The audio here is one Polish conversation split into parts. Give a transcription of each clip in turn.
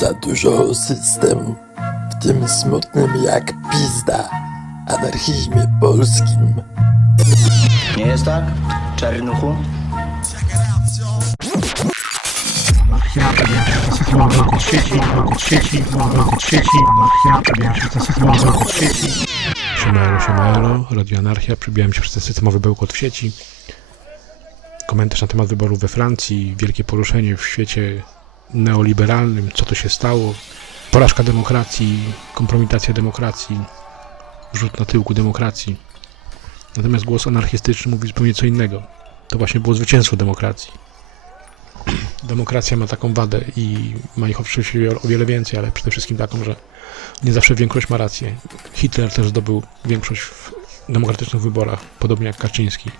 Za dużo systemu, w tym smutnym jak pizda, anarchizmie polskim. Nie jest tak? Czarnuchu? Siemano, siemano, Radio Anarchia, przybijałem się przez ten systemowy bełkot w sieci. Komentarz na temat wyborów we Francji, wielkie poruszenie w świecie neoliberalnym, co to się stało, porażka demokracji, kompromitacja demokracji, rzut na tyłku demokracji. Natomiast głos anarchistyczny mówi zupełnie co innego. To właśnie było zwycięstwo demokracji. Demokracja ma taką wadę i ma ich oczywiście o wiele więcej, ale przede wszystkim taką, że nie zawsze większość ma rację. Hitler też zdobył większość w demokratycznych wyborach, podobnie jak Kaczyński.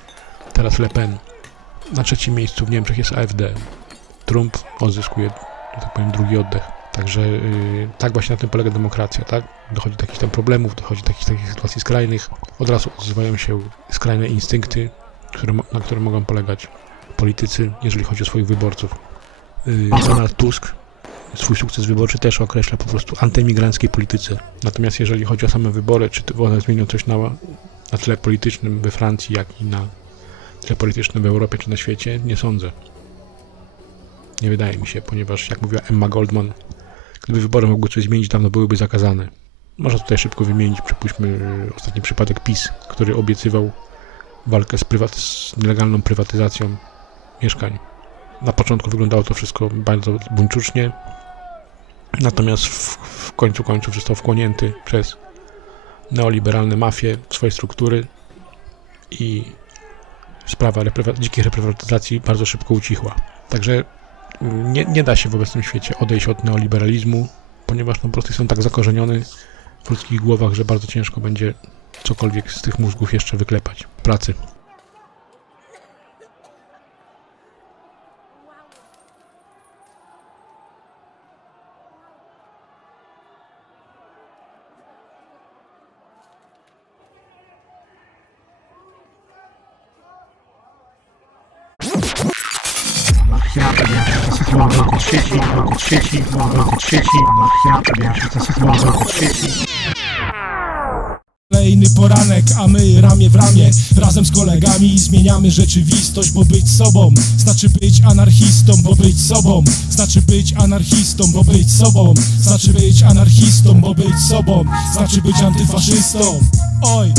Teraz Le Pen. Na trzecim miejscu w Niemczech jest AfD. Trump odzyskuje, tak powiem, drugi oddech. Także yy, tak właśnie na tym polega demokracja, tak? Dochodzi do jakichś tam problemów, dochodzi do jakichś takich sytuacji skrajnych. Od razu odzywają się skrajne instynkty, które, na które mogą polegać politycy, jeżeli chodzi o swoich wyborców. Yy, Donald Tusk swój sukces wyborczy też określa po prostu antyemigranckiej polityce. Natomiast jeżeli chodzi o same wybory, czy one zmienią coś na, na tle politycznym we Francji, jak i na tle politycznym w Europie czy na świecie, nie sądzę. Nie wydaje mi się, ponieważ jak mówiła Emma Goldman, gdyby wybory mogły coś zmienić, dawno byłyby zakazane. Można tutaj szybko wymienić, przypuśćmy y, ostatni przypadek PiS, który obiecywał walkę z, prywat- z nielegalną prywatyzacją mieszkań. Na początku wyglądało to wszystko bardzo buńczucznie, Natomiast w, w końcu końców został wchłonięty przez neoliberalne mafie w swojej struktury i sprawa reprywa- dzikich reprywatyzacji bardzo szybko ucichła. Także nie, nie da się w obecnym świecie odejść od neoliberalizmu, ponieważ no, po prostu tak zakorzeniony w ludzkich głowach, że bardzo ciężko będzie cokolwiek z tych mózgów jeszcze wyklepać pracy. Sezon, roku trzeci, roku trzeci, roku trzeci, anarchia, pierwszy sezon, roku trzeci. Kolejny poranek, a my ramię w ramię. Razem z kolegami zmieniamy rzeczywistość Bo być sobą znaczy być anarchistą Bo być sobą znaczy być anarchistą Bo być sobą znaczy być anarchistą Bo być sobą znaczy być antyfaszystą. Oj,